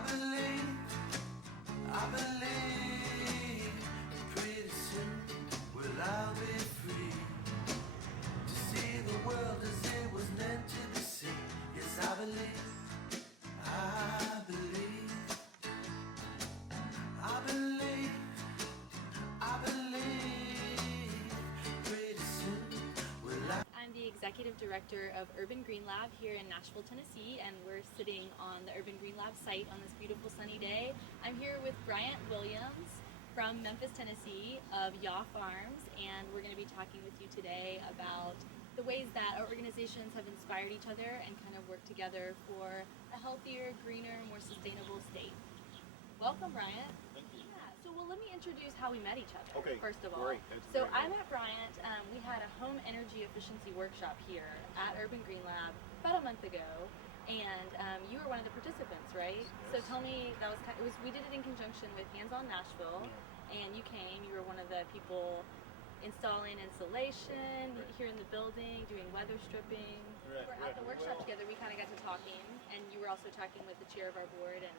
I believe pretty soon will I be free to see the world as it was meant to be seen. Yes, I believe pretty soon will I. I'm the Executive Director of Urban Green Lab here in Nashville, Tennessee, and we're sitting on the Urban Green Lab site on this beautiful sunny day. I'm here with Bryant Williams from Memphis, Tennessee of Yaw Farms, and we're going to be talking with you today about the ways that our organizations have inspired each other and kind of work together for a healthier, greener, more sustainable state. Welcome, Bryant. Thank you. Yeah, so let me introduce how we met each other, Okay, first of all. great. So I met Bryant, we had a home energy efficiency workshop here at Urban Green Lab about a month ago, and you were one of the participants, right? Yes. So tell me, that was we did it in conjunction with Hands On Nashville, and you came, you were one of the people installing insulation here in the building, doing weather stripping. Right, We were at the workshop together, we kind of got to talking, and you were also talking with the chair of our board, and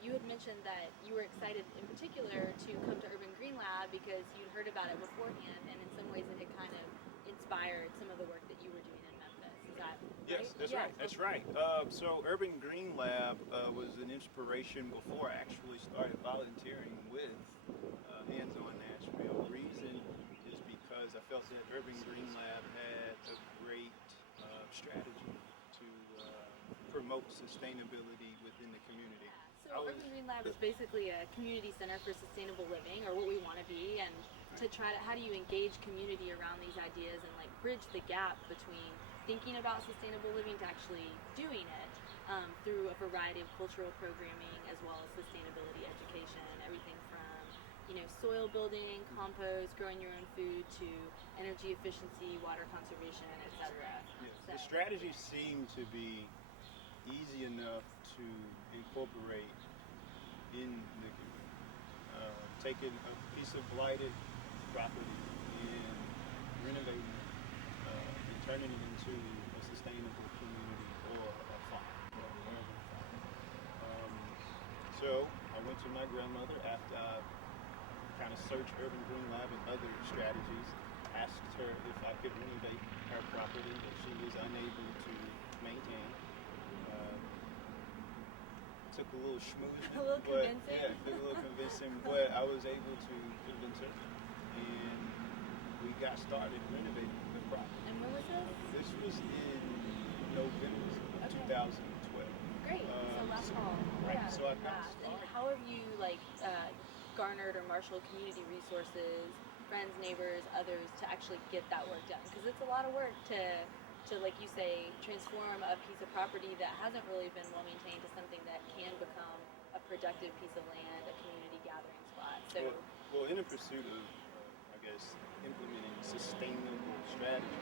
you had mentioned that you were excited in particular to come to Urban Green Lab because you'd heard about it beforehand, and in some ways it had kind of inspired some of the work that you were doing in Memphis. Is that Yes, right? that's Yeah. right. That's right. So Urban Green Lab was an inspiration before I actually started volunteering with Hands On Nashville. The reason is because I felt that Urban Green Lab had a great strategy to promote sustainability within the community. So Urban Green Lab is basically a community center for sustainable living, or what we want to be, and to try to, how do you engage community around these ideas and like bridge the gap between thinking about sustainable living to actually doing it through a variety of cultural programming as well as sustainability education, everything from soil building, compost, growing your own food, to energy efficiency, water conservation, etc. Yes. The strategy seemed to be easy enough to incorporate in the community. Taking a piece of blighted property and renovating it and turning it into a sustainable community or a farm, or an urban farm. So I went to my grandmother after I kind of searched Urban Green Lab and other strategies, asked her if I could renovate her property that she was unable to maintain. Took a little schmoozing. A little convincing? Yeah, took a little convincing, but I was able to convince her, and we got started renovating the property. And when was this? This was in November of 2012. Great. So last fall. Right. Yeah. So I got And started. how have you garnered or marshaled community resources, friends, neighbors, others to actually get that work done? Because it's a lot of work to like you say, transform a piece of property that hasn't really been well maintained to something that can become a productive piece of land, a community gathering spot. So, well, in the pursuit of, I guess, implementing sustainable strategy,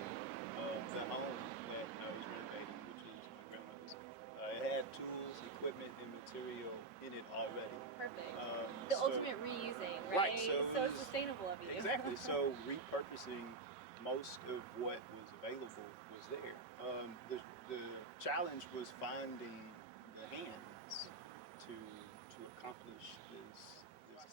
the home that I was renovating, which is my grandmother's, it had tools, equipment, and material in it already. perfect. So- Ultimate reusing, right? Right, so it was- sustainable of you. Exactly. So repurposing most of what was available was there. The challenge was finding the hands to accomplish this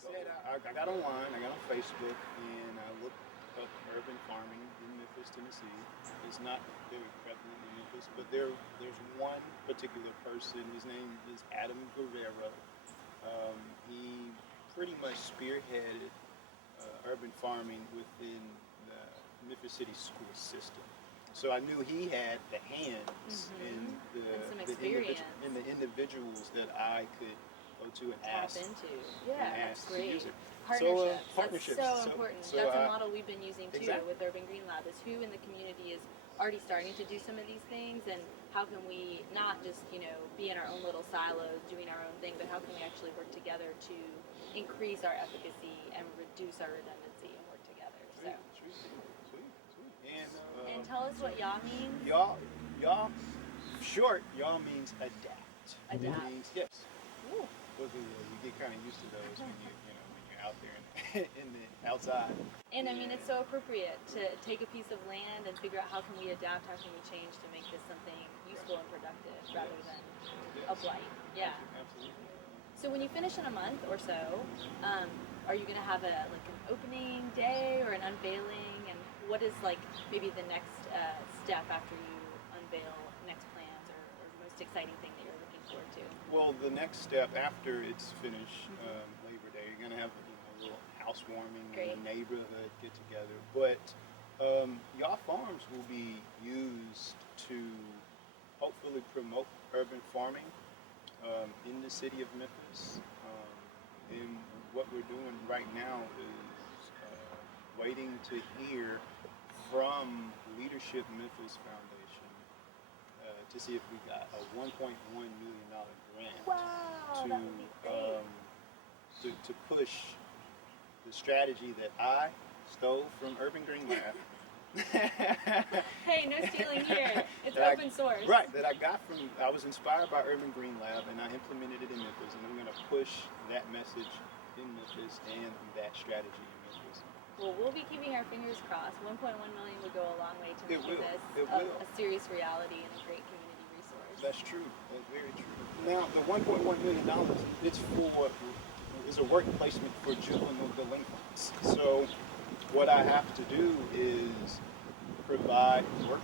goal. I got online, I got on Facebook, and I looked up urban farming in Memphis, Tennessee. It's not very prevalent in Memphis, but there's one particular person. His name is Adam Guerrero. He pretty much spearheaded urban farming within the Memphis City school system. So I knew he had the hands and some experience. and the individuals that I could go to and Tap ask. into. and Yeah, ask that's to great. use it. Partnerships. So, partnerships. That's so important. So That's a model we've been using too Exactly. with Urban Green Lab, is who in the community is already starting to do some of these things, and how can we not just, be in our own little silos doing our own thing, but how can we actually work together to increase our efficacy and reduce our redundancy and work together. So, Sweet. and tell us what yaw means. Y'all, short, y'all means adapt. Adapt. It means, yes. Ooh. But you get kind of used to those when you're out there in the outside. And I mean, it's so appropriate to take a piece of land and figure out how can we adapt, how can we change to make this something useful and productive rather than a blight. Yeah. Absolutely. So when you finish in a month or so, are you going to have an opening day or an unveiling? And what is like maybe the next step after you unveil next plans or the most exciting thing that you're looking forward to? Well, the next step after it's finished, Labor Day, you're gonna have a little housewarming Great. in the neighborhood get together. But y'all farms will be used to hopefully promote urban farming in the city of Memphis. And what we're doing right now is waiting to hear from Leadership Memphis Foundation to see if we got a $1.1 million grant Wow, that would be great. to push the strategy that I stole from Urban Green Lab. Hey, no stealing here. It's that open source. Right, that I was inspired by Urban Green Lab and I implemented it in Memphis, and I'm going to push that message in Memphis and that strategy in Memphis. Well, we'll be keeping our fingers crossed. 1.1 million would go a long way to making this a serious reality and a great community resource. That's true. That's very true. Now, the $1.1 million is a work placement for juvenile delinquents. So, what I have to do is provide work,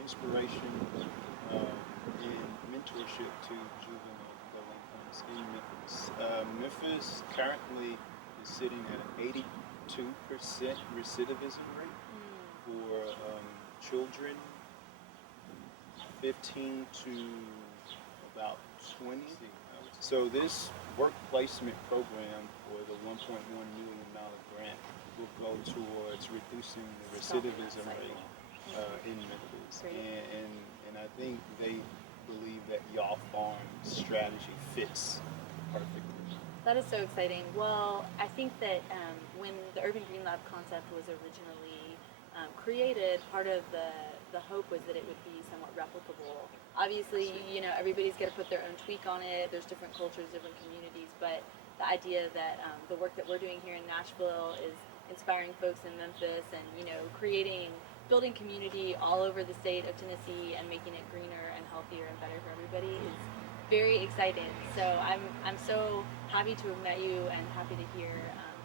inspiration, and mentorship to juvenile delinquents in Memphis. Memphis currently is sitting at an 82% recidivism rate for children 15 to about 20. So this work placement program for the $1.1 million grant will go towards reducing the recidivism rate in Memphis. And I think they believe that y'all farm strategy fits perfectly. That is so exciting. Well, I think that when the Urban Green Lab concept was originally created, part of the hope was that it would be somewhat replicable. Obviously, everybody's got to put their own tweak on it. There's different cultures, different communities, but the idea that the work that we're doing here in Nashville is inspiring folks in Memphis and, building community all over the state of Tennessee and making it greener and healthier and better for everybody is very exciting. So I'm so happy to have met you and happy to hear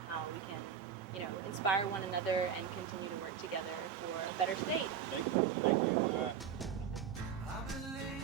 how we can, inspire one another and continue to work together for a better state. Thank you. I believe